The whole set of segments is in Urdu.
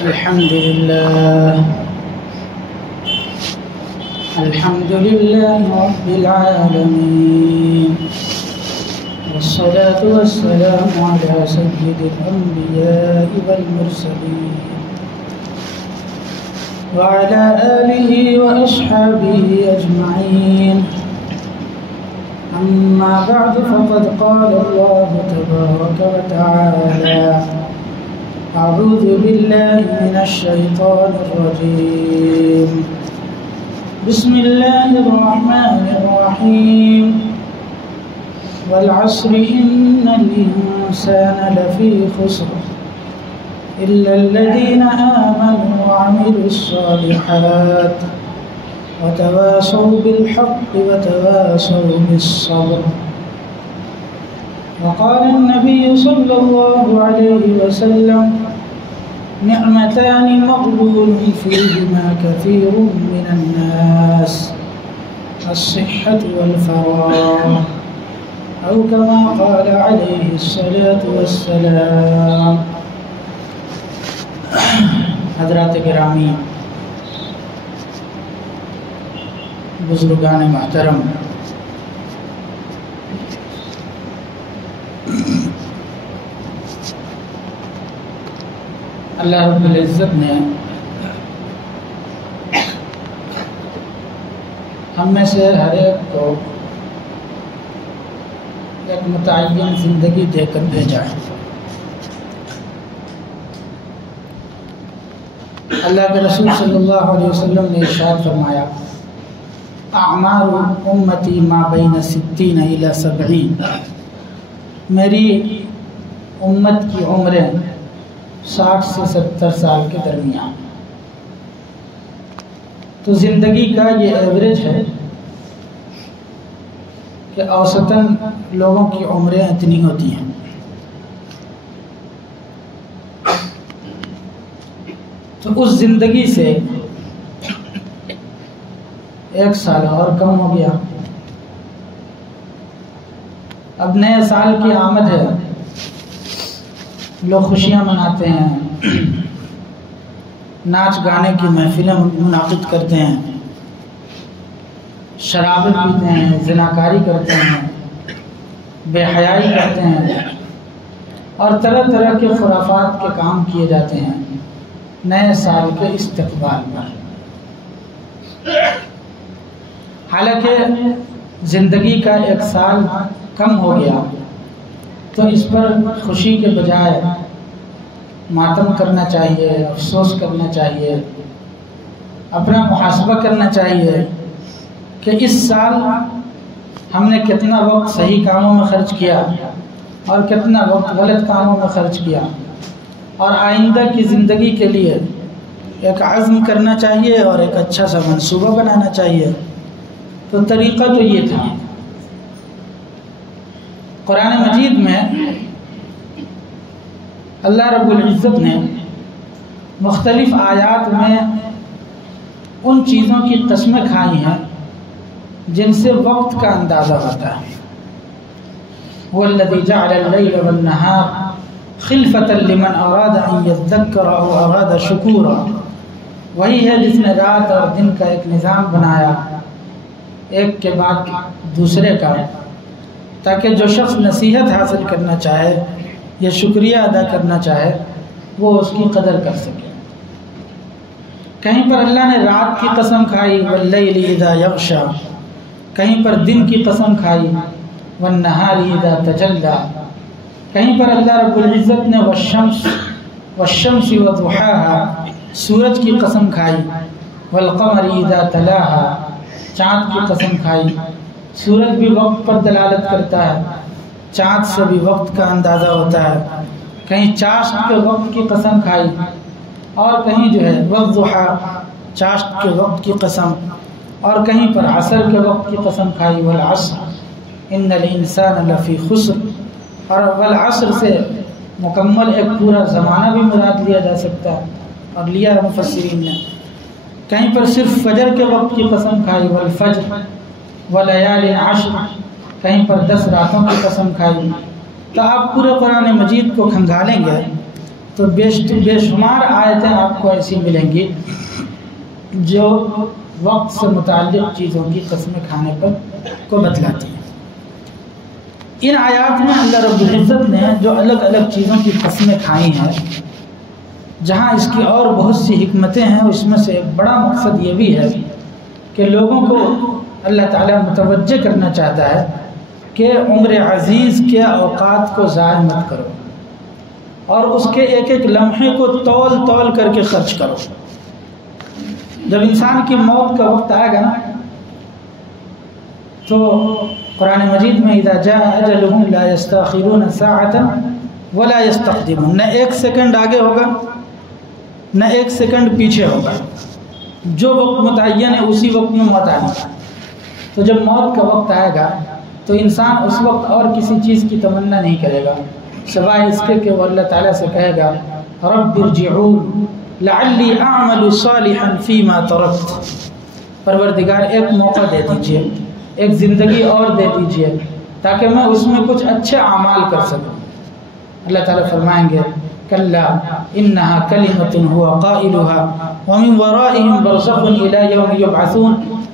الحمد لله رب العالمين، والصلاة والسلام على سيد الأنبياء والمرسلين وعلى آله وأصحابه أجمعين. أما بعد، فقد قال الله تبارك وتعالى: أعوذ بالله من الشيطان الرجيم، بسم الله الرحمن الرحيم. والعصر إن الإنسان لفي خسر إلا الذين آمنوا وعملوا الصالحات وتواصوا بالحق وتواصوا بالصبر. وقال النبي صلى الله عليه وسلم: نعمتان مغبون فيهما كثير من الناس، الصحة والفراغ، أو كما قال عليه الصلاة والسلام. حضرات گرامی، بزرگان محترم، اللہ رب العزت نے ہم میں سے ہر ایک کو ایک متعین زندگی دے کر بھیجا ہے۔ اللہ کے رسول صلی اللہ علیہ وسلم نے ارشاد فرمایا: اعمار امتی ما بین 60 الی 70، میری امت کی عمریں 60 سے 70 سال کے درمیان۔ تو زندگی کا یہ ایوریج ہے کہ اوسطاً لوگوں کی عمریں اتنی ہوتی ہیں۔ تو اس زندگی سے 1 سال اور کم ہو گیا۔ اب نئے سال کی آمد ہے، لوگ خوشیاں مناتے ہیں، ناچ گانے کی محفلیں منعقد کرتے ہیں، شرابیں پیتے ہیں، زناکاری کرتے ہیں، بے حیائی کرتے ہیں، اور طرح طرح کے خرافات کے کام کیے جاتے ہیں نئے سال کے استقبال پر۔ حالانکہ زندگی کا 1 سال کم ہو گیا، تو اس پر خوشی کے بجائے ماتم کرنا چاہیے، افسوس کرنا چاہیے، اپنا محاسبہ کرنا چاہیے کہ اس سال ہم نے کتنا وقت صحیح کاموں میں خرچ کیا اور کتنا وقت غلط کاموں میں خرچ کیا، اور آئندہ کی زندگی کے لیے ایک عزم کرنا چاہیے اور ایک اچھا سا منصوبہ بنانا چاہیے۔ تو طریقہ تو یہ تھا۔ قرآن مجید میں اللہ رب العزت نے مختلف آیات میں ان چیزوں کی قسمیں کھائی ہیں جن سے وقت کا اندازہ ہوتا ہے۔ وَالَّذِي جَعَلَ اللَّيْلَ وَالنَّهَارَ خِلْفَةً لِمَنْ أَرَادَ أَن يَذَّكَّرَ أَوْ أَرَادَ شُكُورًا، وہی ہے جس نے رات اور دن کا ایک نظام بنایا، ایک کے بعد دوسرے کا، تاکہ جو شخص نصیحت حاصل کرنا چاہے یا شکریہ ادا کرنا چاہے وہ اس کی قدر کر سکے۔ کہیں پر اللہ نے رات کی قسم کھائی وَاللَّيْلِ إِذَا يَغْشَى، کہیں پر دن کی قسم کھائی وَالنَّهَارِ إِذَا تَجَلَّى، کہیں پر اللہ رب العزت نے وَالشَّمْسِ وَضُحَاهَا سورج کی قسم کھائی، وَالْقَمَرِ إِذَا تَلَاهَا چاند کی قسم کھائی۔ سورج بھی وقت پر دلالت کرتا ہے، چاند سے بھی وقت کا اندازہ ہوتا ہے۔ کہیں چاشت کے وقت کی قسم کھائی، اور کہیں جو ہے والضحیٰ چاشت کے وقت کی قسم، اور کہیں پر عصر کے وقت کی قسم کھائی والعصر ان الانسان لفی خسر، اور والعصر سے مکمل ایک پورا زمانہ بھی مراد لیا جا سکتا ہے، اور لیا مفسرین نے۔ کہیں پر صرف فجر کے وقت کی قسم کھائی والفجر ولیال عشر، کہیں پر 10 راتوں کی قسم کھائی۔ تو آپ پورے قرآن مجید کو کھنگالیں گے تو تو بے شمار آیتیں آپ کو ایسی ملیں گی جو وقت سے متعلق چیزوں کی قسمیں کھانے پر کو بتلاتی ہیں۔ ان آیات میں اللہ رب العزت نے جو الگ الگ چیزوں کی قسمیں کھائی ہیں، جہاں اس کی اور بہت سی حکمتیں ہیں، اس میں سے ایک بڑا مقصد یہ بھی ہے کہ لوگوں کو اللہ تعالیٰ متوجہ کرنا چاہتا ہے کہ عمر عزیز کے اوقات کو ضائع مت کرو اور اس کے ایک ایک لمحے کو تول تول کر کے خرچ کرو۔ جب انسان کی موت کا وقت آئے گا نا تو قرآن مجید میں اذا جاء اجلهم لا يستأخرون ساعة ولا يستقدمون، نہ ایک سیکنڈ آگے ہوگا نہ ایک سیکنڈ پیچھے ہوگا، جو وقت متعین ہے اسی وقت میں موت آنی ہے۔ تو جب موت کا وقت آئے گا تو انسان اس وقت اور کسی چیز کی تمنا نہیں کرے گا سوائے اس کے کہ وہ اللہ تعالیٰ سے کہے گا رب ارجعون لعلی اعمل صالحا فیما ترکت، پروردگار ایک موقع دے دیجئے، ایک زندگی اور دے دیجئے تاکہ میں اس میں کچھ اچھے اعمال کر سکوں۔ اللہ تعالیٰ فرمائیں گے کلا انہا کلمۃ هو قائلها ومن ورائهم برزخ الى یوم یبعثون،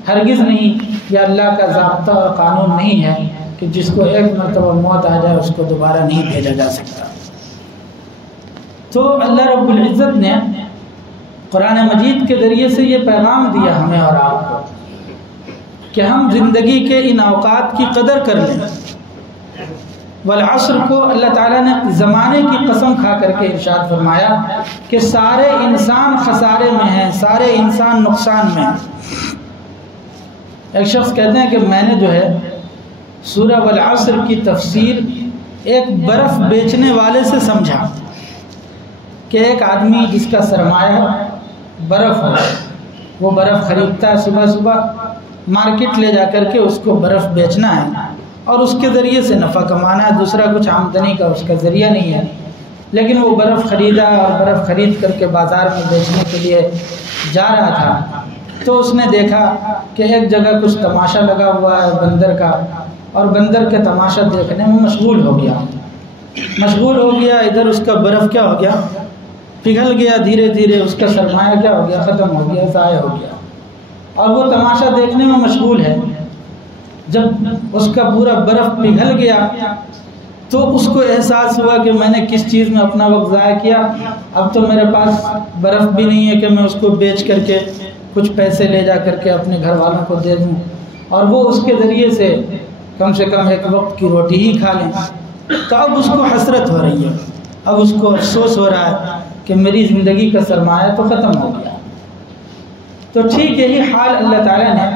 ہرگز نہیں، یہ اللہ کا ضابطہ اور قانون نہیں ہے کہ جس کو ایک مرتبہ موت آ جائے اس کو دوبارہ نہیں بھیجا جا سکتا۔ تو اللہ رب العزت نے قرآن مجید کے ذریعے سے یہ پیغام دیا ہمیں اور آپ کو کہ ہم زندگی کے ان اوقات کی قدر کر لیں۔ والعصر کو اللہ تعالیٰ نے زمانے کی قسم کھا کر کے ارشاد فرمایا کہ سارے انسان خسارے میں ہیں، سارے انسان نقصان میں ہیں۔ ایک شخص کہتے ہیں کہ میں نے جو ہے سورہ والعصر کی تفسیر ایک برف بیچنے والے سے سمجھا کہ ایک آدمی جس کا سرمایہ برف ہو، وہ برف خریدتا ہے، صبح صبح مارکیٹ لے جا کر کے اس کو برف بیچنا ہے اور اس کے ذریعے سے نفع کمانا ہے، دوسرا کچھ آمدنی کا اس کا ذریعہ نہیں ہے۔ لیکن وہ برف خریدا اور برف خرید کر کے بازار میں بیچنے کے لیے جا رہا تھا تو اس نے دیکھا کہ ایک جگہ کچھ تماشا لگا ہوا ہے بندر کا، اور بندر کے تماشا دیکھنے میں مشغول ہو گیا، ادھر اس کا برف کیا ہو گیا، پگھل گیا، دھیرے دھیرے اس کا سرمایہ کیا ہو گیا، ختم ہو گیا، ضائع ہو گیا، اور وہ تماشا دیکھنے میں مشغول ہے۔ جب اس کا پورا برف پگھل گیا تو اس کو احساس ہوا کہ میں نے کس چیز میں اپنا وقت ضائع کیا، اب تو میرے پاس برف بھی نہیں ہے کہ میں اس کو بیچ کر کے کچھ پیسے لے جا کر کے اپنے گھر والوں کو دے دوں اور وہ اس کے ذریعے سے کم سے کم ایک وقت کی روٹی ہی کھا لیں۔ تو اب اس کو حسرت ہو رہی ہے، اب اس کو افسوس ہو رہا ہے کہ میری زندگی کا سرمایہ تو ختم ہو گیا۔ تو ٹھیک یہی حال اللہ تعالیٰ نے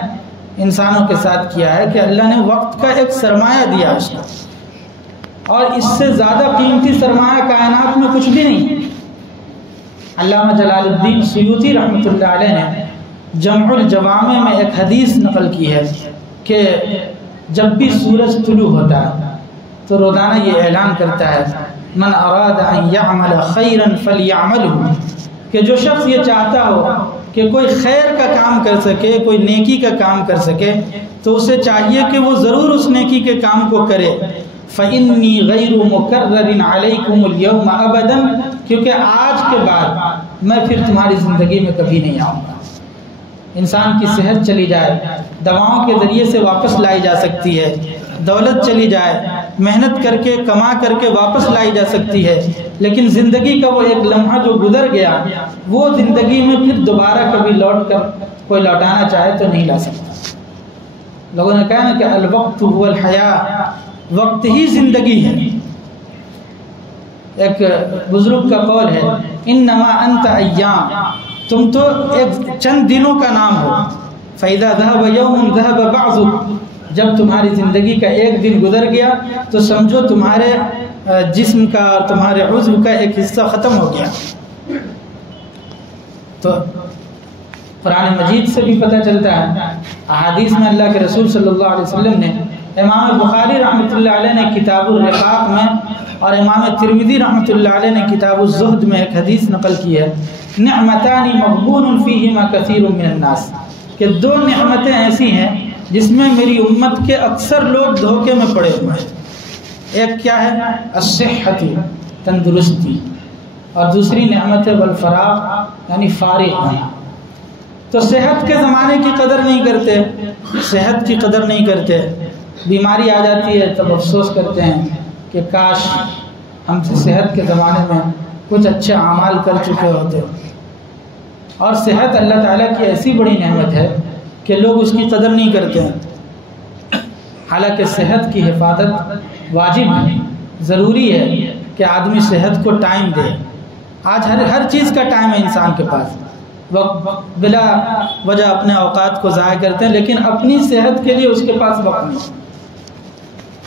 انسانوں کے ساتھ کیا ہے کہ اللہ نے وقت کا ایک سرمایہ دیا اس کو، اور اس سے زیادہ قیمتی سرمایہ کائنات میں کچھ بھی نہیں۔ علامہ جلال الدین سیوطی رحمۃ اللہ علیہ نے جمع الجوامع میں ایک حدیث نقل کی ہے کہ جب بھی سورج طلوع ہوتا ہے تو روزانہ یہ اعلان کرتا ہے من اراد ان یعمل خیرا فلیعملہ، کہ جو شخص یہ چاہتا ہو کہ کوئی خیر کا کام کر سکے، کوئی نیکی کا کام کر سکے، تو اسے چاہیے کہ وہ ضرور اس نیکی کے کام کو کرے۔ فَإِنِّي غَيْرُ مُكَرَّرٍ عَلَيْكُمُ الْيَوْمَ أَبَدًا، کیونکہ آج کے بعد میں پھر تمہاری زندگی میں کبھی نہیں آؤں گا۔ انسان کی صحت چلی جائے، دواؤں کے ذریعے سے واپس لائی جا سکتی ہے، دولت چلی جائے، محنت کر کے کما کر کے واپس لائی جا سکتی ہے، لیکن زندگی کا وہ ایک لمحہ جو گزر گیا وہ زندگی میں پھر دوبارہ کبھی لوٹ کر کوئی لوٹانا چاہے تو نہیں لا سکتا۔ لوگوں نے کہا نا کہ الوقت هو الحیاء، وقت ہی زندگی ہے۔ ایک بزرگ کا قول ہے انما انت ایام، تم تو ایک چند دنوں کا نام ہو۔ فاذا ذهب يوم ذهب بعضك، جب تمہاری زندگی کا ایک دن گزر گیا تو سمجھو تمہارے جسم کا اور تمہارے عضو کا ایک حصہ ختم ہو گیا۔ تو قرآن مجید سے بھی پتہ چلتا ہے، احادیث میں اللہ کے رسول صلی اللہ علیہ وسلم نے، امام بخاری رحمۃ اللہ علیہ نے کتاب الرقاق میں اور امام ترمذی رحمۃ اللہ علیہ نے کتاب الزہد میں ایک حدیث نقل کی ہے، نعمتان مغبون فیہما کثیر من الناس، کہ دو نعمتیں ایسی ہیں جس میں میری امت کے اکثر لوگ دھوکے میں پڑے ہوئے ہیں۔ ایک کیا ہے؟ الصحت، تندرستی، اور دوسری نعمت ہے والفراغ یعنی فارغ ہونا۔ تو صحت کے زمانے کی قدر نہیں کرتے، صحت کی قدر نہیں کرتے، بیماری آ جاتی ہے تب افسوس کرتے ہیں کہ کاش ہم صحت کے زمانے میں کچھ اچھے اعمال کر چکے ہوتے۔ اور صحت اللہ تعالیٰ کی ایسی بڑی نعمت ہے کہ لوگ اس کی قدر نہیں کرتے ہیں، حالانکہ صحت کی حفاظت واجب ہے، ضروری ہے کہ آدمی صحت کو ٹائم دے۔ آج ہر چیز کا ٹائم ہے انسان کے پاس، وقت بلا وجہ اپنے اوقات کو ضائع کرتے ہیں، لیکن اپنی صحت کے لیے اس کے پاس وقت نہیں،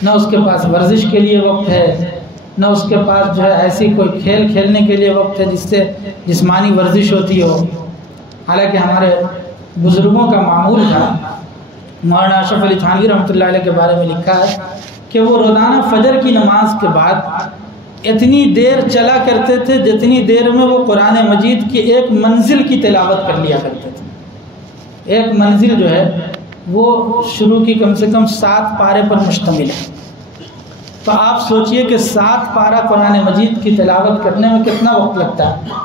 نہ اس کے پاس ورزش کے لیے وقت ہے، نہ اس کے پاس جو ہے ایسی کوئی کھیل کھیلنے کے لیے وقت ہے جس سے جسمانی ورزش ہوتی ہو۔ حالانکہ ہمارے بزرگوں کا معمول تھا، مولانا اشرف علی تھانوی رحمۃ اللہ علیہ کے بارے میں لکھا ہے کہ وہ روزانہ فجر کی نماز کے بعد اتنی دیر چلا کرتے تھے جتنی دیر میں وہ قرآن مجید کی ایک منزل کی تلاوت کر لیا کرتے تھے۔ ایک منزل جو ہے وہ شروع کی کم سے کم 7 پارے پر مشتمل ہے، تو آپ سوچئے کہ 7 پارہ قرآن مجید کی تلاوت کرنے میں کتنا وقت لگتا ہے۔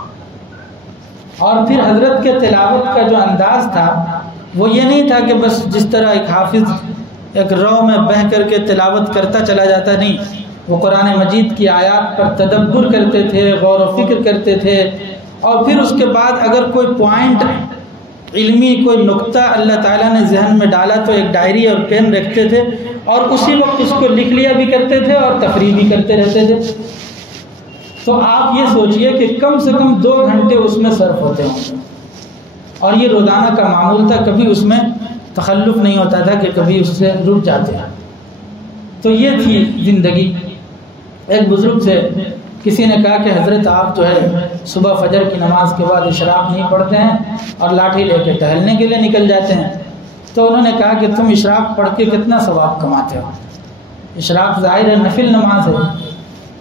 اور پھر حضرت کے تلاوت کا جو انداز تھا وہ یہ نہیں تھا کہ بس جس طرح ایک حافظ ایک رو میں بہہ کر کے تلاوت کرتا چلا جاتا، نہیں، وہ قرآن مجید کی آیات پر تدبر کرتے تھے، غور و فکر کرتے تھے، اور پھر اس کے بعد اگر کوئی پوائنٹ علمی کوئی نقطہ اللہ تعالیٰ نے ذہن میں ڈالا تو ایک ڈائری اور پین رکھتے تھے اور اسی وقت اس کو لکھ لیا بھی کرتے تھے اور تفریح بھی کرتے رہتے تھے۔ تو آپ یہ سوچئے کہ کم سے کم 2 گھنٹے اس میں صرف ہوتے ہیں، اور یہ روزانہ کا معمول تھا، کبھی اس میں تخلف نہیں ہوتا تھا کہ کبھی اس سے رک جاتے ہیں۔ تو یہ تھی زندگی۔ ایک بزرگ سے کسی نے کہا کہ حضرت آپ جو ہے صبح فجر کی نماز کے بعد اشراق نہیں پڑھتے ہیں اور لاٹھی لے کے ٹہلنے کے لیے نکل جاتے ہیں۔ تو انہوں نے کہا کہ تم اشراق پڑھ کے کتنا ثواب کماتے ہو؟ اشراق ظاہر ہے نفل نماز ہے،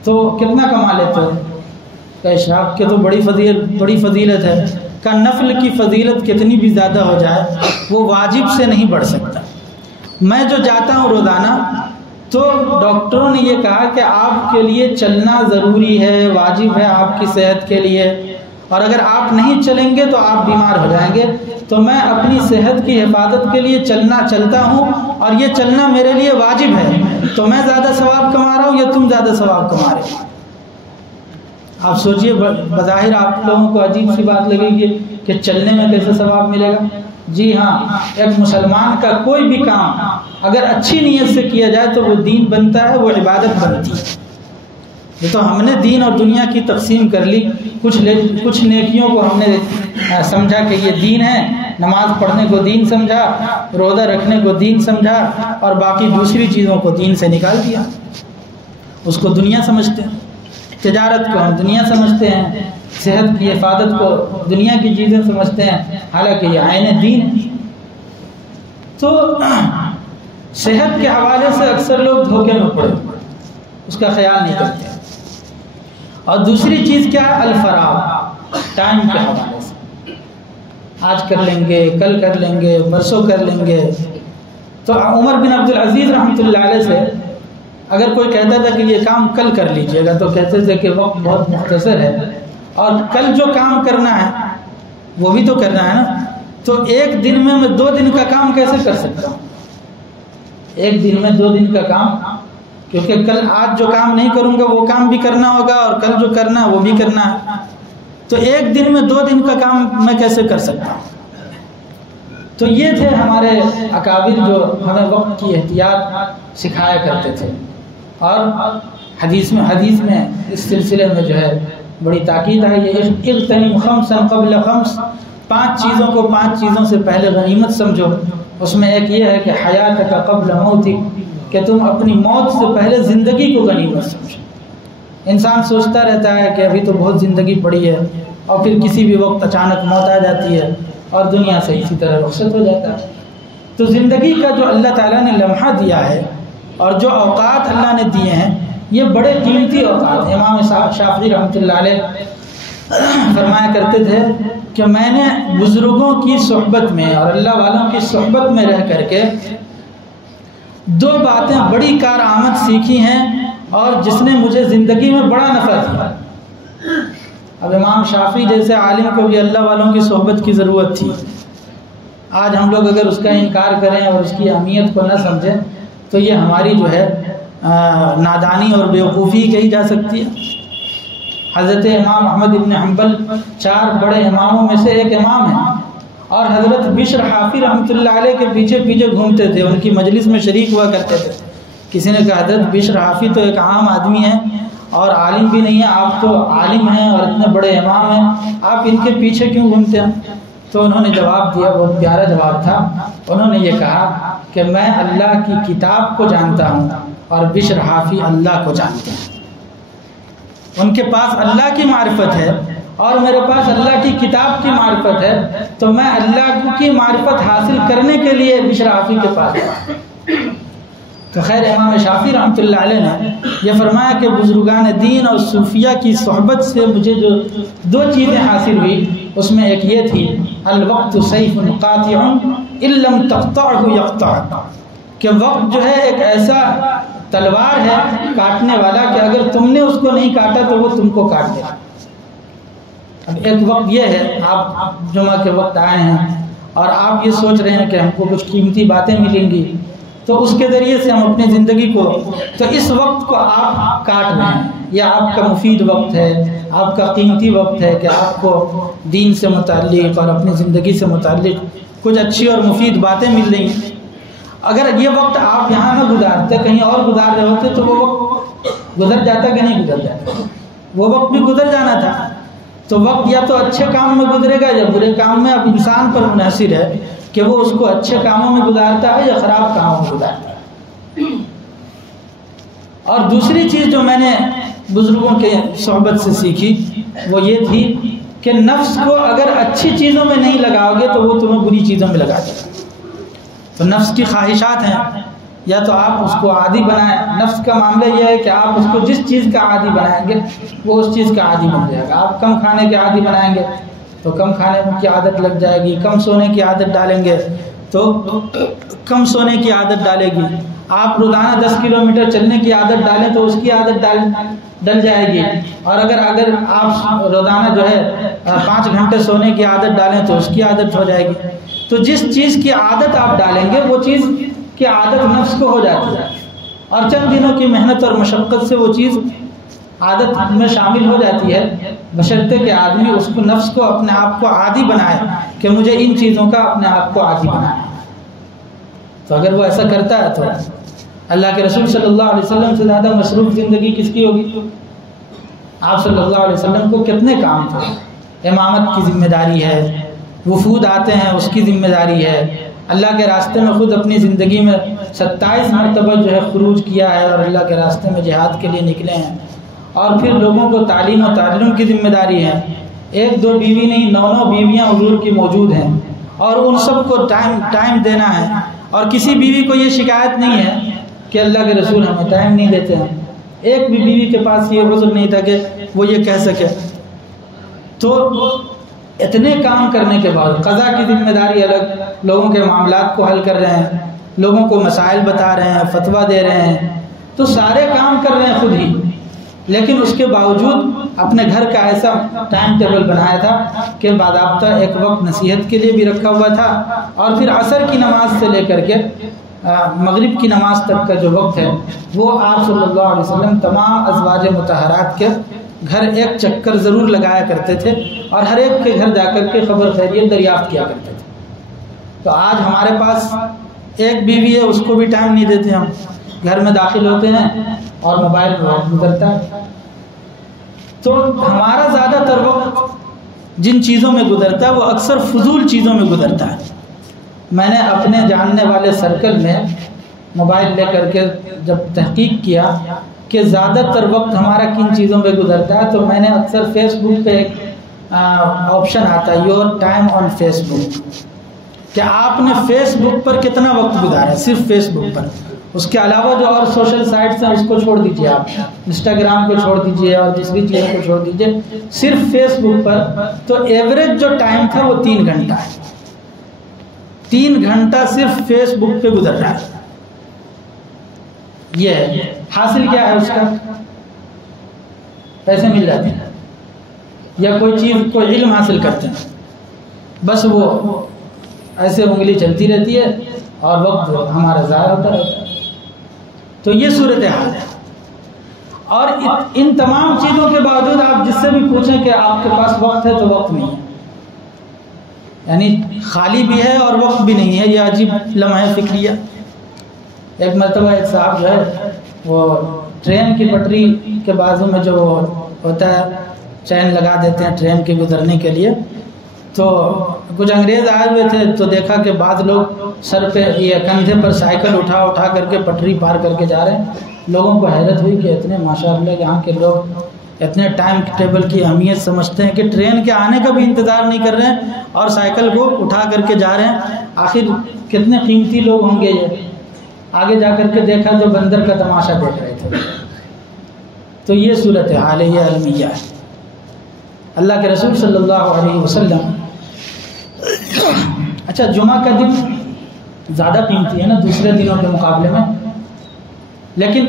تو کتنا کما لیتے ہو؟ کہ اشراق کے تو بڑی فضیلت ہے، کہ نفل کی فضیلت کتنی بھی زیادہ ہو جائے وہ واجب سے نہیں بڑھ سکتا۔ میں جو جاتا ہوں روزانہ، تو ڈاکٹروں نے یہ کہا کہ آپ کے لیے چلنا ضروری ہے، واجب ہے آپ کی صحت کے لیے، اور اگر آپ نہیں چلیں گے تو آپ بیمار ہو جائیں گے، تو میں اپنی صحت کی حفاظت کے لیے چلتا ہوں، اور یہ چلنا میرے لیے واجب ہے، تو میں زیادہ ثواب کما رہا ہوں یا تم زیادہ ثواب کما رہے ہو؟ آپ سوچئے، بظاہر آپ لوگوں کو عجیب سی بات لگے گی کہ چلنے میں کیسے ثواب ملے گا؟ جی ہاں، ایک مسلمان کا کوئی بھی کام اگر اچھی نیت سے کیا جائے تو وہ دین بنتا ہے، وہ عبادت بنتی ہے۔ یہ تو ہم نے دین اور دنیا کی تقسیم کر لی، کچھ نیکیوں کو ہم نے سمجھا کہ یہ دین ہے، نماز پڑھنے کو دین سمجھا، روزہ رکھنے کو دین سمجھا، اور باقی دوسری چیزوں کو دین سے نکال دیا، اس کو دنیا سمجھتے ہیں۔ تجارت کو ہم دنیا سمجھتے ہیں، صحت کی حفاظت کو دنیا کی چیزیں سمجھتے ہیں، حالانکہ یہ عین دین ہے۔ تو صحت کے حوالے سے اکثر لوگ دھوکے میں پڑے، اس کا خیال نہیں کرتے۔ اور دوسری چیز کیا ہے؟ الفراغ، ٹائم کے حوالے سے، آج کر لیں گے، کل کر لیں گے، پرسوں کر لیں گے۔ تو عمر بن عبد العزیز رحمۃ اللہ علیہ سے اگر کوئی کہتا تھا کہ یہ کام کل کر لیجئے گا، تو کہتے تھے کہ وقت بہت مختصر ہے، اور کل جو کام کرنا ہے وہ بھی تو کرنا ہے نا، تو ایک دن میں 2 دن کا کام کیسے کر سکتا ہوں؟ ایک دن میں 2 دن کا کام، کیونکہ کل آج جو کام نہیں کروں گا وہ کام بھی کرنا ہوگا، اور کل جو کرنا ہے وہ بھی کرنا ہے، تو ایک دن میں 2 دن کا کام میں کیسے کر سکتا ہوں؟ تو یہ تھے ہمارے اکابر جو ہمیں وقت کی احتیاط سکھایا کرتے تھے۔ اور حدیث میں اس سلسلے میں جو ہے بڑی تاکید ہے، یہ اغتنم خمسا قبل خمس، 5 چیزوں کو 5 چیزوں سے پہلے غنیمت سمجھو۔ اس میں ایک یہ ہے کہ حیاتک قبل موتک، کہ تم اپنی موت سے پہلے زندگی کو غنیمت سمجھو۔ انسان سوچتا رہتا ہے کہ ابھی تو بہت زندگی پڑی ہے، اور پھر کسی بھی وقت اچانک موت آ جاتی ہے اور دنیا سے اسی طرح رخصت ہو جاتا ہے۔ تو زندگی کا جو اللہ تعالیٰ نے لمحہ دیا ہے اور جو اوقات اللہ نے دیے ہیں، یہ بڑے قیمتی اوقات ہیں۔ امام شافعی رحمۃ اللہ علیہ فرمایا کرتے تھے کہ میں نے بزرگوں کی صحبت میں اور اللہ والوں کی صحبت میں رہ کر کے 2 باتیں بڑی کارآمد سیکھی ہیں، اور جس نے مجھے زندگی میں بڑا نفع دیا۔ اب امام شافعی جیسے عالم کو بھی اللہ والوں کی صحبت کی ضرورت تھی. آج ہم لوگ اگر اس کا انکار کریں اور اس کی اہمیت کو نہ سمجھیں تو یہ ہماری جو ہے نادانی اور بیوقوفی کہی جا سکتی ہے. حضرت امام احمد ابن حنبل 4 بڑے اماموں میں سے ایک امام ہیں، اور حضرت بشر حافی رحمۃ اللہ علیہ کے پیچھے پیچھے گھومتے تھے، ان کی مجلس میں شریک ہوا کرتے تھے. کسی نے کہا حضرت بشر حافی تو ایک عام آدمی ہے اور عالم بھی نہیں ہے، آپ تو عالم ہیں اور اتنے بڑے امام ہیں، آپ ان کے پیچھے کیوں گھومتے ہیں؟ تو انہوں نے جواب دیا، بہت پیارا جواب تھا. انہوں نے یہ کہا کہ میں اللہ کی کتاب کو جانتا ہوں اور بشر حافی اللہ کو جانتے ہیں. ان کے پاس اللہ کی معرفت ہے اور میرے پاس اللہ کی کتاب کی معرفت ہے، تو میں اللہ کی معرفت حاصل کرنے کے لیے بشر حافی کے پاس گیا. تو خیر امام شافعی رحمۃ اللہ علیہ نے یہ فرمایا کہ بزرگان دین اور صوفیہ کی صحبت سے مجھے جو 2 چیزیں حاصل ہوئی، اس میں ایک یہ تھی الوقت سیف قاطع ان لم تقطعه یقطع، کہ وقت جو ہے ایک ایسا تلوار ہے کاٹنے والا کہ اگر تم نے اس کو نہیں کاٹا تو وہ تم کو کاٹ دے گا. اب ایک وقت یہ ہے، آپ جمعہ کے وقت آئے ہیں اور آپ یہ سوچ رہے ہیں کہ ہم کو کچھ قیمتی باتیں ملیں گی تو اس کے ذریعے سے ہم اپنی زندگی کو، تو اس وقت کو آپ کاٹ رہے ہیں. یہ آپ کا مفید وقت ہے، آپ کا قیمتی وقت ہے کہ آپ کو دین سے متعلق اور اپنی زندگی سے متعلق کچھ اچھی اور مفید باتیں مل رہی ہیں. اگر یہ وقت آپ یہاں نہ گزارتے، کہیں اور گزار رہے ہوتے تو وہ وقت گزر جاتا کہ نہیں گزر جاتا؟ وہ وقت بھی گزر جانا تھا. تو وقت یا تو اچھے کام میں گزرے گا یا برے کام میں. اب انسان پر منحصر ہے کہ وہ اس کو اچھے کاموں میں گزارتا ہے یا خراب کاموں میں گزارتا ہے. اور دوسری چیز جو میں نے بزرگوں کے صحبت سے سیکھی وہ یہ تھی کہ نفس کو اگر اچھی چیزوں میں نہیں لگاؤ گے تو وہ تمہیں بری چیزوں میں لگا دے گا. تو نفس کی خواہشات ہیں، یا تو آپ اس کو عادی بنائیں. نفس کا معاملہ یہ ہے کہ آپ اس کو جس چیز کا عادی بنائیں گے وہ اس چیز کا عادی بن جائے گا. آپ کم کھانے کے عادی بنائیں گے تو کم کھانے کی عادت لگ جائے گی. کم سونے کی عادت ڈالیں گے تو کم سونے کی عادت ڈالے گی. آپ روزانہ 10 کلومیٹر چلنے کی عادت ڈالیں تو اس کی عادت ڈل جائے گی. اور اگر آپ روزانہ جو ہے 5 گھنٹے سونے کی عادت ڈالیں تو اس کی عادت ہو جائے گی. تو جس چیز کی عادت آپ ڈالیں گے وہ چیز کی عادت نفس کو ہو جاتی ہے، اور چند دنوں کی محنت اور مشقت سے وہ چیز عادت میں شامل ہو جاتی ہے، بشرطے کہ آدمی اس کو نفس کو اپنے آپ کو عادی بنائے کہ مجھے ان چیزوں کا اپنے آپ کو عادی بنانا ہے. تو اگر وہ ایسا کرتا ہے تو اللہ کے رسول صلی اللہ علیہ وسلم سے زیادہ مصروف زندگی کس کی ہوگی؟ آپ صلی اللہ علیہ وسلم کو کتنے کام تھے. امامت کی ذمہ داری ہے، وفود آتے ہیں اس کی ذمہ داری ہے. اللہ کے راستے میں خود اپنی زندگی میں 27 مرتبہ جو ہے خروج کیا ہے اور اللہ کے راستے میں جہاد کے لیے نکلے ہیں. اور پھر لوگوں کو تعلیم و تعلم کی ذمہ داری ہے. 1-2 بیوی نہیں 9 بیویاں حضور کی موجود ہیں اور ان سب کو ٹائم دینا ہے. اور کسی بیوی کو یہ شکایت نہیں ہے کہ اللہ کے رسول ہمیں ٹائم نہیں دیتے ہیں. ایک بھی بیوی کے پاس یہ عذر نہیں تھا کہ وہ یہ کہہ سکے. تو اتنے کام کرنے کے بعد قضا کی ذمہ داری الگ، لوگوں کے معاملات کو حل کر رہے ہیں، لوگوں کو مسائل بتا رہے ہیں، فتویٰ دے رہے ہیں، تو سارے کام کر رہے ہیں خود ہی. لیکن اس کے باوجود اپنے گھر کا ایسا ٹائم ٹیبل بنایا تھا کہ باضابطہ ایک وقت نصیحت کے لیے بھی رکھا ہوا تھا، اور پھر عصر کی نماز سے لے کر کے مغرب کی نماز تک کا جو وقت ہے وہ آپ صلی اللہ علیہ وسلم تمام ازواج مطہرات کے گھر ایک چکر ضرور لگایا کرتے تھے اور ہر ایک کے گھر جا کر کے خبر خیریت دریافت کیا کرتے تھے. تو آج ہمارے پاس ایک بیوی ہے، اس کو بھی ٹائم نہیں دیتے. ہم گھر میں داخل ہوتے ہیں اور موبائل میں وقت گزرتا ہے. تو ہمارا زیادہ تر وقت جن چیزوں میں گزرتا ہے وہ اکثر فضول چیزوں میں گزرتا ہے. میں نے اپنے جاننے والے سرکل میں موبائل لے کر کے جب تحقیق کیا کہ زیادہ تر وقت ہمارا کن چیزوں پہ گزرتا ہے، تو میں نے اکثر فیس بک پہ ایک آپشن آتا ہے یور ٹائم آن فیس بک، کہ آپ نے فیس بک پر کتنا وقت گزارا. صرف فیس بک پر، اس کے علاوہ جو اور سوشل سائٹس ہیں اس کو چھوڑ دیجیے، آپ انسٹاگرام کو چھوڑ دیجیے اور دوسری چیزوں کو چھوڑ دیجیے، صرف فیس بک پر. تو ایوریج جو ٹائم تھا وہ 3 گھنٹہ ہے. 3 گھنٹہ صرف فیس بک پہ گزر رہا ہے. یہ ہے حاصل کیا ہے اس کا؟ پیسے مل جاتے ہیں. یا کوئی چیز کوئی علم حاصل کرتے ہیں، بس وہ ایسے انگلی چلتی رہتی ہے اور وقت ہمارا ضائع ہوتا رہتا ہے۔ تو یہ صورتحال ہے۔ اور ان تمام چیزوں کے باوجود آپ جس سے بھی پوچھیں کہ آپ کے پاس وقت ہے تو وقت نہیں ہے، یعنی خالی بھی ہے اور وقت بھی نہیں ہے۔ یہ عجیب لمحہ فکریہ۔ ایک مرتبہ ایک صاحب جو ہے وہ ٹرین کی پٹری کے بازو میں جو ہوتا ہے چین لگا دیتے ہیں ٹرین کے گزرنے کے لیے، تو کچھ انگریز آئے ہوئے تھے تو دیکھا کہ بعض لوگ سر پہ یہ کندھے پر سائیکل اٹھا کر کے پٹری پار کر کے جا رہے ہیں۔ لوگوں کو حیرت ہوئی کہ اتنے ماشاءاللہ یہاں کے لوگ اتنے ٹائم ٹیبل کی اہمیت سمجھتے ہیں کہ ٹرین کے آنے کا بھی انتظار نہیں کر رہے ہیں اور سائیکل کو اٹھا کر کے جا رہے ہیں۔ آخر کتنے قیمتی لوگ ہوں گے یہ۔ آگے جا کر کے دیکھا تو بندر کا تماشا دیکھ رہے تھے۔ تو یہ صورتحال ہے، یہ المیہ ہے۔ اللہ کے رسول صلی اللہ علیہ وسلم، اچھا جمعہ کا دن زیادہ قیمتی ہے نا دوسرے دنوں کے مقابلے میں، لیکن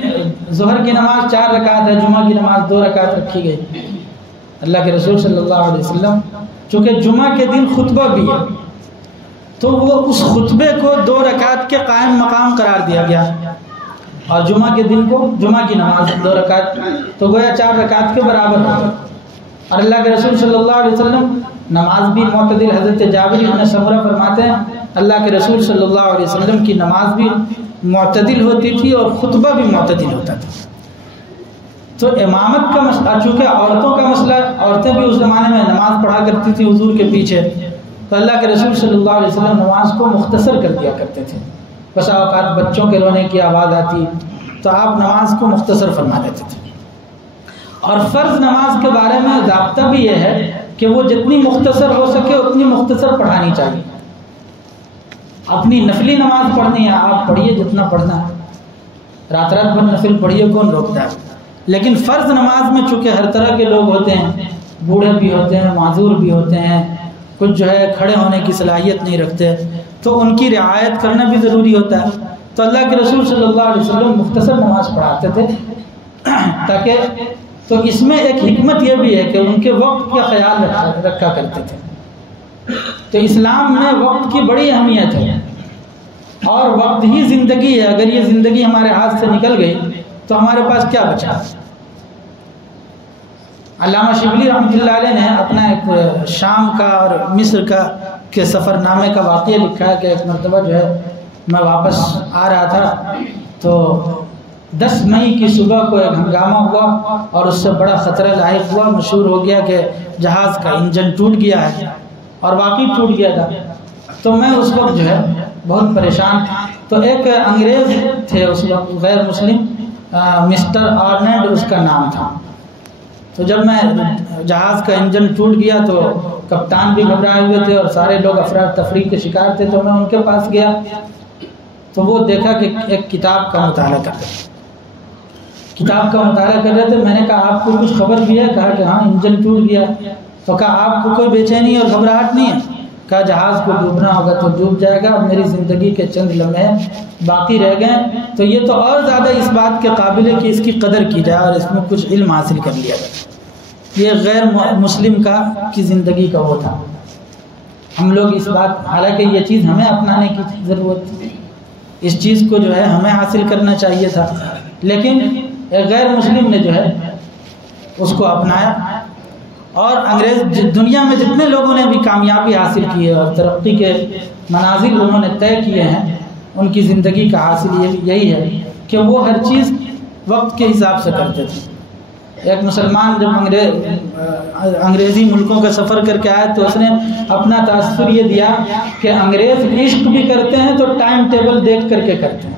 ظہر کی نماز 4 رکعت ہے، جمعہ کی نماز 2 رکعت رکھی گئی۔ اللہ کے رسول صلی اللہ علیہ وسلم چونکہ جمعہ کے دن خطبہ بھی ہے تو وہ اس خطبے کو 2 رکعت کے قائم مقام قرار دیا گیا، اور جمعہ کے دن کو جمعہ کی نماز 2 رکعت تو گویا 4 رکعت کے برابر ہو۔ اور اللہ کے رسول صلی اللہ علیہ وسلم نماز بھی معتدل، حضرت جابر بن سمرہ فرماتے ہیں اللہ کے رسول صلی اللہ علیہ وسلم کی نماز بھی معتدل ہوتی تھی اور خطبہ بھی معتدل ہوتا تھا۔ تو امامت کا مسئلہ، چونکہ عورتوں کا مسئلہ، عورتیں بھی اس زمانے میں نماز پڑھا کرتی تھی حضور کے پیچھے، تو اللہ کے رسول صلی اللہ علیہ وسلم نماز کو مختصر کر دیا کرتے تھے۔ بسا اوقات بچوں کے رونے کی آواز آتی تو آپ نماز کو مختصر فرما دیتے تھے۔ اور فرض نماز کے بارے میں ضابطہ بھی یہ ہے کہ وہ جتنی مختصر ہو سکے اتنی مختصر پڑھانی چاہیے۔ اپنی نفلی نماز پڑھنی ہے آپ پڑھیے جتنا پڑھنا ہے، رات بھر نفل پڑھیے، کون روکتا ہے؟ لیکن فرض نماز میں چونکہ ہر طرح کے لوگ ہوتے ہیں، بوڑھے بھی ہوتے ہیں، معذور بھی ہوتے ہیں، کچھ جو ہے کھڑے ہونے کی صلاحیت نہیں رکھتے، تو ان کی رعایت کرنا بھی ضروری ہوتا ہے۔ تو اللہ کے رسول صلی اللہ علیہ وسلم مختصر نماز پڑھاتے تھے تاکہ، تو اس میں ایک حکمت یہ بھی ہے کہ ان کے وقت کا خیال رکھا کرتے تھے۔ تو اسلام میں وقت کی بڑی اہمیت ہے، اور وقت ہی زندگی ہے۔ اگر یہ زندگی ہمارے ہاتھ سے نکل گئی تو ہمارے پاس کیا بچا؟ علامہ شبلی رحمۃ اللہ علیہ نے اپنا ایک شام کا اور مصر کا کے سفر نامے کا واقعہ لکھا ہے کہ ایک مرتبہ جو ہے میں واپس آ رہا تھا تو 10 مئی کی صبح کو ایک ہنگامہ ہوا اور اس سے بڑا خطرہ لاحق ہوا۔ مشہور ہو گیا کہ جہاز کا انجن ٹوٹ گیا ہے، اور واقعی ٹوٹ گیا تھا۔ تو میں اس وقت جو ہے بہت پریشان، تو ایک انگریز تھے اس وقت غیر مسلم، مسٹر آرنلڈ اس کا نام تھا۔ تو جب میں جہاز کا انجن ٹوٹ گیا تو کپتان بھی گھبرائے ہوئے تھے اور سارے لوگ افراتفری کے شکار تھے، تو میں ان کے پاس گیا تو وہ دیکھا کہ ایک کتاب کا مطالعہ کر رہے تھے۔ میں نے کہا آپ کو کچھ خبر بھی ہے؟ کہا کہ ہاں انجن ٹوٹ گیا۔ تو کہا آپ کو کوئی بے چینی اور گھبراہٹ نہیں ہے؟ کہا جہاز کو ڈوبنا ہوگا تو ڈوب جائے گا، اب میری زندگی کے چند لمحے باقی رہ گئے، تو یہ تو اور زیادہ اس بات کے قابل ہے کہ اس کی قدر کی جائے اور اس میں کچھ علم حاصل کر لیا جائے۔ یہ غیر مسلم کی زندگی کا وہ تھا۔ ہم لوگ اس بات، حالانکہ یہ چیز ہمیں اپنانے کی ضرورت تھی، اس چیز کو جو ہے ہمیں حاصل کرنا چاہیے تھا، لیکن ایک غیر مسلم نے جو ہے اس کو اپنایا۔ اور انگریز دنیا میں جتنے لوگوں نے بھی کامیابی حاصل کی ہے اور ترقی کے منازل انہوں نے طے کیے ہیں، ان کی زندگی کا حاصل یہی ہے کہ وہ ہر چیز وقت کے حساب سے کرتے تھے۔ ایک مسلمان جب انگریزی ملکوں کا سفر کر کے آیا تو اس نے اپنا تاثر یہ دیا کہ انگریز عشق بھی کرتے ہیں تو ٹائم ٹیبل دیکھ کر کے کرتے ہیں،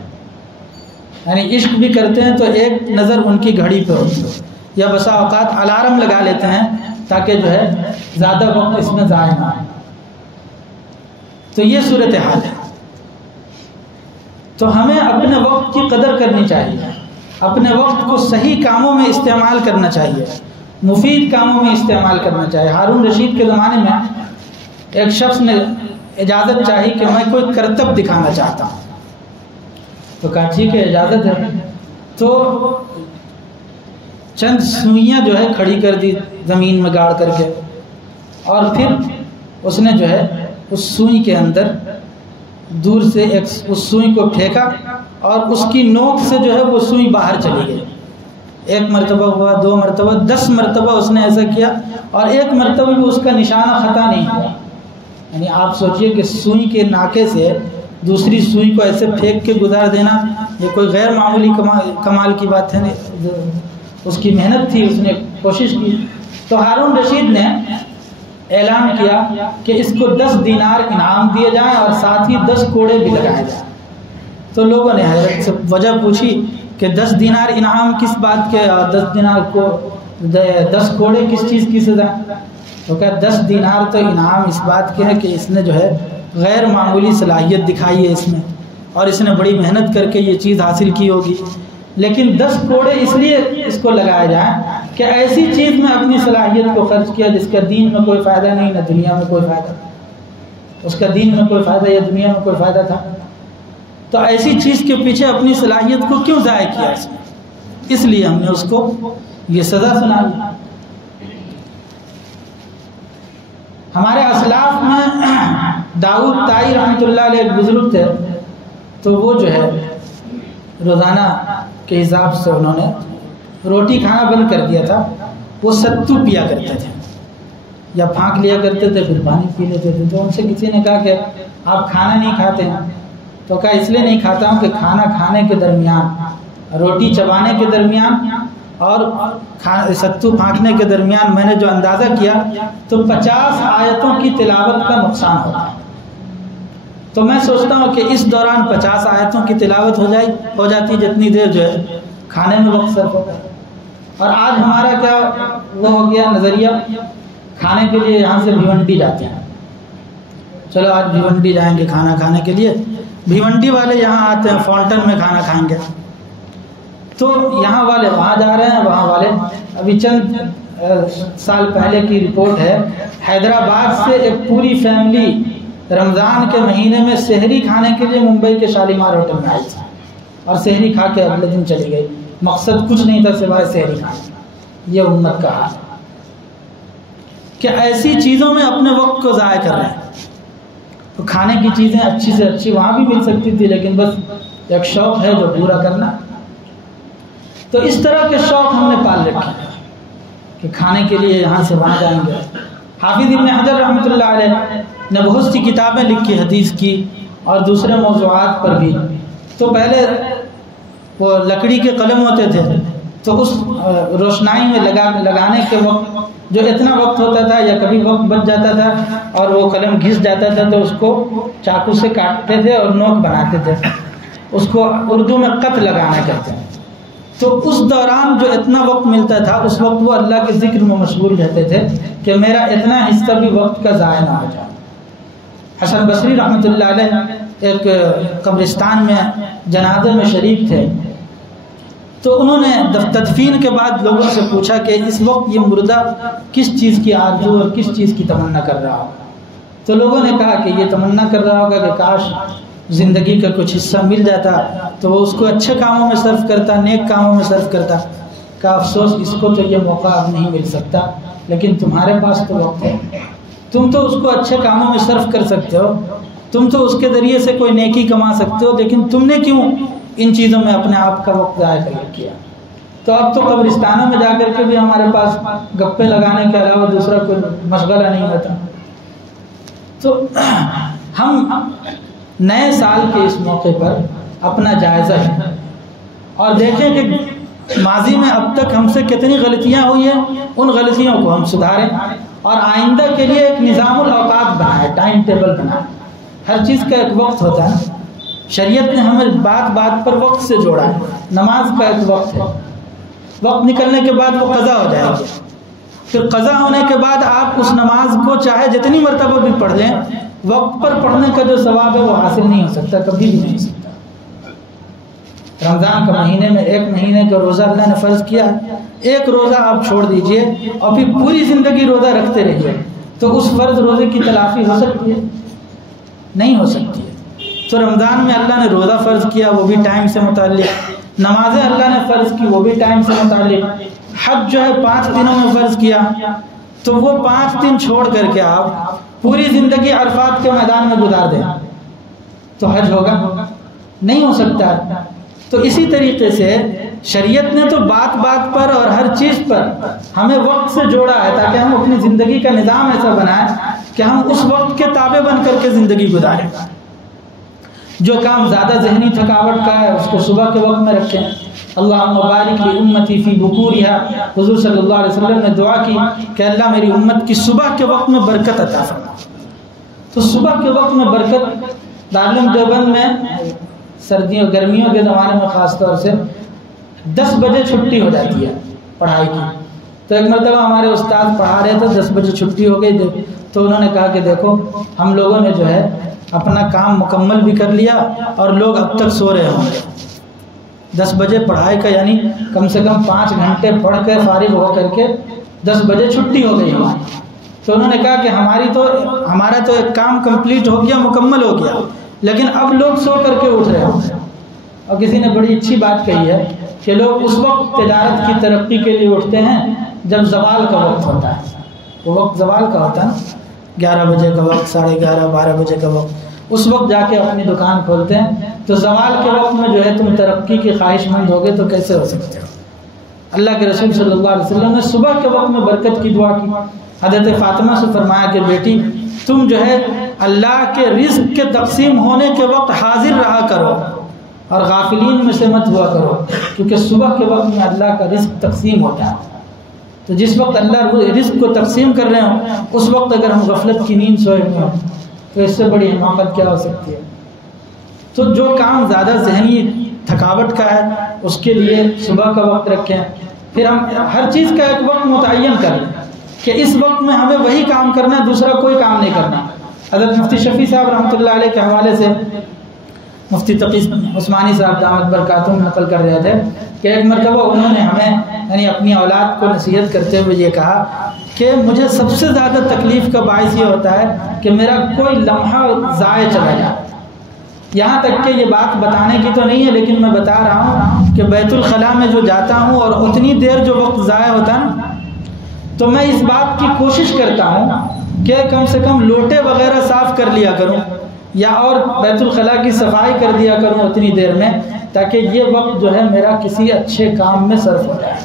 یعنی عشق بھی کرتے ہیں تو ایک نظر ان کی گھڑی پہ ہوتی ہے، یا بسا اوقات الارم لگا لیتے ہیں تاکہ جو ہے زیادہ وقت اس میں ضائع نہ ہو۔ تو یہ صورتحال ہے۔ تو ہمیں اپنے وقت کی قدر کرنی چاہیے، اپنے وقت کو صحیح کاموں میں استعمال کرنا چاہیے، مفید کاموں میں استعمال کرنا چاہیے۔ ہارون رشید کے زمانے میں ایک شخص نے اجازت چاہی کہ میں کوئی کرتب دکھانا چاہتا ہوں، تو کہا ٹھیک ہے اجازت ہے۔ تو چند سوئیاں جو ہے کھڑی کر دی زمین میں گاڑ کر کے، اور پھر اس نے جو ہے اس سوئی کے اندر دور سے اس سوئی کو پھینکا اور اس کی نوک سے جو ہے وہ سوئی باہر چلی گئی. 1 مرتبہ ہوا، 2 مرتبہ، 10 مرتبہ اس نے ایسا کیا اور 1 مرتبہ بھی اس کا نشانہ خطا نہیں ہوا. یعنی آپ سوچئے کہ سوئی کے ناکے سے دوسری سوئی کو ایسے پھینک کے گزار دینا یہ کوئی غیر معمولی کمال کی بات ہے. اس کی محنت تھی، اس نے کوشش کی. تو ہارون رشید نے اعلان کیا کہ اس کو 10 دینار انعام دیے جائیں اور ساتھ ہی 10 کوڑے بھی لگائے جائیں. تو لوگوں نے حضرت سے وجہ پوچھی کہ 10 دینار انعام کس بات کے اور 10 دینار کو 10 کوڑے کس چیز کی سزا؟ تو کہا 10 دینار تو انعام اس بات کے ہے کہ اس نے جو ہے غیر معمولی صلاحیت دکھائی ہے اس میں، اور اس نے بڑی محنت کر کے یہ چیز حاصل کی ہوگی. لیکن 10 کوڑے اس لیے اس کو لگائے جائیں کہ ایسی چیز میں اپنی صلاحیت کو خرچ کیا جس کا دین میں کوئی فائدہ نہیں، نہ دنیا میں کوئی فائدہ. اس کا دین میں کوئی فائدہ یا دنیا میں کوئی فائدہ تھا. تو ایسی چیز کے پیچھے اپنی صلاحیت کو کیوں ضائع کیا اس نے؟ اس لیے ہم نے اس کو یہ سزا سنا دی. ہمارے اسلاف میں داؤد طائی رحمۃ اللہ علیہ ایک بزرگ تھے. تو وہ جو ہے روزانہ کے حساب سے انہوں نے روٹی کھانا بند کر دیا تھا. وہ ستو پیا کرتے تھے یا پھانک لیا کرتے تھے، پھر پانی پی لیتے تھے. تو ان سے کسی نے کہا کہ آپ کھانا نہیں کھاتے ہیں؟ تو کہا اس لیے نہیں کھاتا ہوں کہ کھانا کھانے کے درمیان، روٹی چبانے کے درمیان اور ستو پھانکنے کے درمیان میں نے جو اندازہ کیا تو 50 آیتوں کی تلاوت کا نقصان ہوتا ہے. تو میں سوچتا ہوں کہ اس دوران 50 آیتوں کی تلاوت ہو جاتی جتنی دیر جو ہے کھانے میں وقت صرف ہوتا ہے. اور آج ہمارا کیا وہ ہو گیا نظریہ، کھانے کے لیے یہاں سے بھیونڈی جاتے ہیں، چلو آج بھیونڈی جائیں گے کھانا کھانے کے لیے. بھیونڈی والے یہاں آتے ہیں فاؤنٹن میں کھانا کھائیں گے. تو یہاں والے وہاں جا رہے ہیں، وہاں والے. ابھی چند سال پہلے کی رپورٹ ہے، حیدرآباد سے ایک پوری فیملی رمضان کے مہینے میں سحری کھانے کے لیے ممبئی کے شالیمار ہوٹل میں آئی تھی اور سحری کھا کے اگلے دن چلی گئی. مقصد کچھ نہیں تھا سوائے سحری کھانا. یہ امت کا حال ہے کہ ایسی چیزوں میں اپنے وقت کو ضائع کر رہے ہیں. تو کھانے کی چیزیں اچھی سے اچھی وہاں بھی مل سکتی تھی، لیکن بس ایک شوق ہے جو پورا کرنا. تو اس طرح کے شوق ہم نے پال رکھے کہ کھانے کے لیے یہاں سے وہاں جائیں گے. حافظ ابن حجر رحمۃ اللہ علیہ نے بہت سی کتابیں لکھی حدیث کی اور دوسرے موضوعات پر بھی. تو پہلے وہ لکڑی کے قلم ہوتے تھے، تو اس روشنائی میں لگانے کے وقت جو اتنا وقت ہوتا تھا یا کبھی وقت بچ جاتا تھا اور وہ قلم گھس جاتا تھا تو اس کو چاقو سے کاٹتے تھے اور نوک بناتے تھے. اس کو اردو میں قط لگانا کہتے ہیں. تو اس دوران جو اتنا وقت ملتا تھا اس وقت وہ اللہ کے ذکر میں مشغول رہتے تھے کہ میرا اتنا حصہ بھی وقت کا ضائع نہ ہو جائے. حسن بصری رحمۃ اللہ علیہ ایک قبرستان میں جنازے میں شریک تھے. تو انہوں نے تدفین کے بعد لوگوں سے پوچھا کہ اس وقت یہ مردہ کس چیز کی آرزو اور کس چیز کی تمنا کر رہا ہوگا. تو لوگوں نے کہا کہ یہ تمنا کر رہا ہوگا کہ کاش زندگی کا کچھ حصہ مل جاتا تو وہ اس کو اچھے کاموں میں صرف کرتا، نیک کاموں میں صرف کرتا. کا افسوس اس کو تو یہ موقع اب نہیں مل سکتا، لیکن تمہارے پاس تو وقت ہے، تم تو اس کو اچھے کاموں میں صرف کر سکتے ہو، تم تو اس کے ذریعے سے کوئی نیکی کما سکتے ہو، لیکن تم نے کیوں ان چیزوں میں اپنے آپ کا وقت ضائع کیا. تو اب تو قبرستانوں میں جا کر کے بھی ہمارے پاس گپے لگانے کے علاوہ دوسرا کوئی مشغلہ نہیں ہوتا. تو ہم نئے سال کے اس موقع پر اپنا جائزہ ہے اور دیکھیں کہ ماضی میں اب تک ہم سے کتنی غلطیاں ہوئی ہیں. ان غلطیوں کو ہم سدھاریں اور آئندہ کے لیے ایک نظام الاوقات بنائیں، ٹائم ٹیبل بنائیں. ہر چیز کا ایک وقت ہوتا ہے. شریعت نے ہمیں بات بات پر وقت سے جوڑا ہے. نماز کا ایک وقت ہے، وقت نکلنے کے بعد وہ قضا ہو جائے گی. پھر قضا ہونے کے بعد آپ اس نماز کو چاہے جتنی مرتبہ بھی پڑھ لیں، وقت پر پڑھنے کا جو ثواب ہے وہ حاصل نہیں ہو سکتا، کبھی بھی نہیں ہو سکتا. رمضان کا مہینے میں 1 مہینے کا روزہ اللہ نے فرض کیا ہے. ایک روزہ آپ چھوڑ دیجئے اور پھر پوری زندگی روزہ رکھتے رہیے تو اس فرض روزے کی تلافی ہو سکتی ہے؟ نہیں ہو سکتی ہے. تو رمضان میں اللہ نے روزہ فرض کیا، وہ بھی ٹائم سے متعلق. نمازیں اللہ نے فرض کی، وہ بھی ٹائم سے متعلق. حج جو ہے 5 دنوں میں فرض کیا تو وہ 5 دن چھوڑ کر کے آپ پوری زندگی عرفات کے میدان میں گزار دیں تو حج ہوگا؟ نہیں ہو سکتا۔ تو اسی طریقے سے شریعت نے تو بات بات پر اور ہر چیز پر ہمیں وقت سے جوڑا ہے تاکہ ہم اپنی زندگی کا نظام ایسا بنائیں کہ ہم اس وقت کے تابع بن کر کے زندگی گزاریں۔ جو کام زیادہ ذہنی تھکاوٹ کا ہے اس کو صبح کے وقت میں رکھیں۔ اللہم بارک لی امتی فی بکورہا، حضور صلی اللہ علیہ وسلم نے دعا کی کہ اللہ میری امت کی صبح کے وقت میں برکت عطا فرما۔ تو صبح کے وقت میں برکت، دارالعلوم دیوبند میں سردیوں گرمیوں کے زمانے میں خاص طور سے 10 بجے چھٹی ہو جاتی ہے پڑھائی کی۔ تو ایک مرتبہ ہمارے استاد پڑھا رہے تھے، 10 بجے چھٹی ہو گئی تو انہوں نے کہا کہ دیکھو ہم لوگوں نے جو ہے اپنا کام مکمل بھی کر لیا اور لوگ اب تک سو رہے ہوں گے۔ 10 بجے پڑھائی کا یعنی کم سے کم 5 گھنٹے پڑھ کے فارغ ہو کر کے 10 بجے چھٹی ہو گئی ہماری۔ تو انہوں نے کہا کہ ہمارا تو ایک کام کمپلیٹ ہو گیا، مکمل ہو گیا، لیکن اب لوگ سو کر کے اٹھ رہے ہوں۔ اور کسی نے بڑی اچھی بات کہی ہے کہ لوگ اس وقت تجارت کی ترقی کے لیے اٹھتے ہیں جب زوال کا وقت ہوتا ہے۔ وہ وقت زوال کا ہوتا ہے، 11 بجے کا وقت، 11:30 12 بجے کا وقت، اس وقت جا کے اپنی دکان کھولتے ہیں۔ تو زوال کے وقت میں جو ہے تم ترقی کی خواہش مند ہوگے تو کیسے ہو سکتے ہو؟ اللہ کے رسول صلی اللہ علیہ وسلم نے صبح کے وقت میں برکت کی دعا کی۔ حضرت فاطمہ سے فرمایا کہ بیٹی تم جو ہے اللہ کے رزق کے تقسیم ہونے کے وقت حاضر رہا کرو اور غافلین میں سے مت ہوا کرو، کیونکہ صبح کے وقت میں اللہ کا رزق تقسیم ہوتا ہے۔ تو جس وقت اللہ رزق کو تقسیم کر رہے ہوں اس وقت اگر ہم غفلت کی نیند سوئے ہوئے ہوں تو اس سے بڑی حماقت کیا ہو سکتی ہے؟ تو جو کام زیادہ ذہنی تھکاوٹ کا ہے اس کے لیے صبح کا وقت رکھیں۔ پھر ہم ہر چیز کا ایک وقت متعین کر لیں کہ اس وقت میں ہمیں وہی کام کرنا ہے، دوسرا کوئی کام نہیں کرنا۔ حضرت مفتی شفیع صاحب رحمۃ اللہ علیہ کے حوالے سے مفتی تقی عثمانی صاحب دامت برکاتہم نقل کر رہے تھے کہ ایک مرتبہ انہوں نے ہمیں یعنی اپنی اولاد کو نصیحت کرتے ہوئے یہ کہا کہ مجھے سب سے زیادہ تکلیف کا باعث یہ ہوتا ہے کہ میرا کوئی لمحہ ضائع چلا جائے۔ یہاں تک کہ یہ بات بتانے کی تو نہیں ہے لیکن میں بتا رہا ہوں کہ بیت الخلاء میں جو جاتا ہوں اور اتنی دیر جو وقت ضائع ہوتا ہے نا، تو میں اس بات کی کوشش کرتا ہوں کہ کم سے کم لوٹے وغیرہ صاف کر لیا کروں یا اور بیت الخلاء کی صفائی کر دیا کروں اتنی دیر میں، تاکہ یہ وقت جو ہے میرا کسی اچھے کام میں صرف ہو جائے۔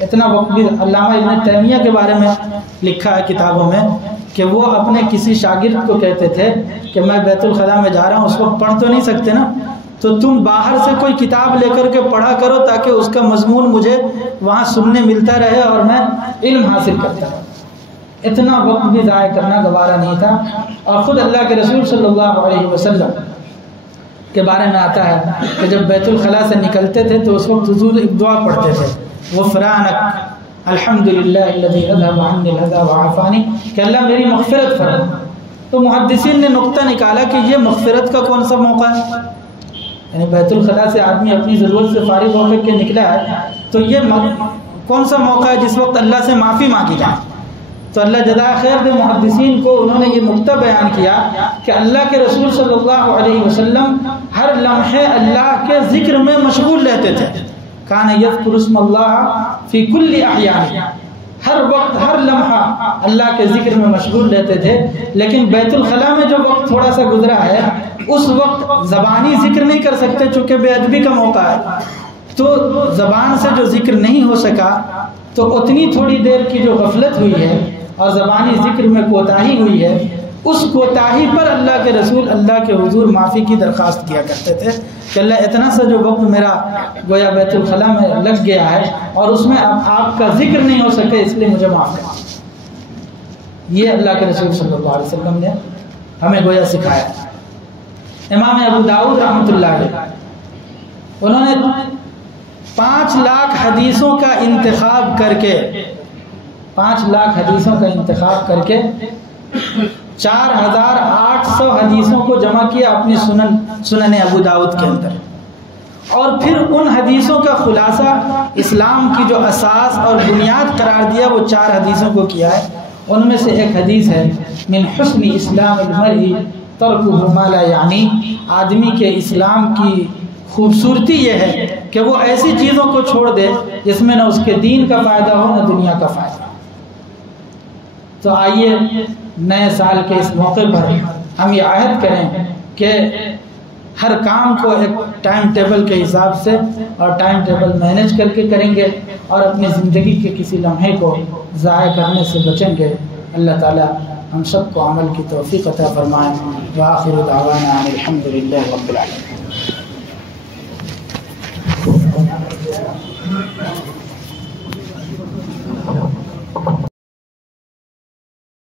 اتنا وقت بھی علامہ ابن تیمیہ کے بارے میں لکھا ہے کتابوں میں کہ وہ اپنے کسی شاگرد کو کہتے تھے کہ میں بیت الخلاء میں جا رہا ہوں، اس وقت پڑھ تو نہیں سکتے نا، تو تم باہر سے کوئی کتاب لے کر کے پڑھا کرو تاکہ اس کا مضمون مجھے وہاں سننے ملتا رہے اور میں علم حاصل کرتا رہوں۔ اتنا وقت بھی ضائع کرنا گوارا نہیں تھا۔ اور خود اللہ کے رسول صلی اللہ علیہ وسلم کے بارے میں آتا ہے کہ جب بیت الخلاء سے نکلتے تھے تو اس وقت حضور ایک دعا پڑھتے تھے، غفرانک الحمدللہ الذی اذھب عنی الحزن وعافانی، کہ اللہ میری مغفرت فرما۔ تو محدثین نے نقطہ نکالا کہ یہ مغفرت کا کون سا موقع ہے؟ یعنی بیت الخلاء سے آدمی اپنی ضرورت سے فارغ ہو کر کے نکلا ہے تو یہ کون سا موقع ہے جس وقت اللہ سے معافی مانگی جائے؟ تو اللہ جزائے خیر دے محدثین کو، انہوں نے یہ نقطہ بیان کیا کہ اللہ کے رسول صلی اللہ علیہ وسلم ہر لمحے اللہ کے ذکر میں مشغول رہتے تھے۔ کان یذکر اسم اللہ فی کل احیان، ہر وقت ہر لمحہ اللہ کے ذکر میں مشغول رہتے تھے۔ لیکن بیت الخلاء میں جو وقت تھوڑا سا گزرا ہے اس وقت زبانی ذکر نہیں کر سکتے چونکہ بے ادبی کا موقع ہے، تو زبان سے جو ذکر نہیں ہو سکا تو اتنی تھوڑی دیر کی جو غفلت ہوئی ہے اور زبانی ذکر میں کوتاہی ہوئی ہے، اس کوتاہی پر اللہ کے رسول اللہ کے حضور معافی کی درخواست کیا کرتے تھے کہ اللہ اتنا سا جو وقت میرا گویا بیت الخلاء میں لگ گیا ہے اور اس میں اب آپ کا ذکر نہیں ہو سکے، اس لیے مجھے معاف کریں۔ یہ اللہ کے رسول صلی اللہ علیہ وسلم نے ہمیں گویا سکھایا۔ امام ابو داؤد رحمۃ اللہ علیہ انہوں نے 5 لاکھ حدیثوں کا انتخاب کر کے 5 لاکھ حدیثوں کا انتخاب کر کے 4800 حدیثوں کو جمع کیا اپنی سنن ابو داؤد کے اندر، اور پھر ان حدیثوں کا خلاصہ اسلام کی جو اساس اور بنیاد قرار دیا وہ 4 حدیثوں کو کیا ہے۔ ان میں سے ایک حدیث ہے من حسن اسلام المرء ترکہ ما لا یعنی، آدمی کے اسلام کی خوبصورتی یہ ہے کہ وہ ایسی چیزوں کو چھوڑ دے جس میں نہ اس کے دین کا فائدہ ہو نہ دنیا کا فائدہ۔ تو آئیے نئے سال کے اس موقع پر ہم یہ عہد کریں کہ ہر کام کو ایک ٹائم ٹیبل کے حساب سے اور ٹائم ٹیبل مینیج کر کے کریں گے اور اپنی زندگی کے کسی لمحے کو ضائع کرنے سے بچیں گے۔ اللہ تعالی ہم سب کو عمل کی توفیق عطا فرمائیں۔ وآخر دعوانا ان الحمد للہ رب العالمین۔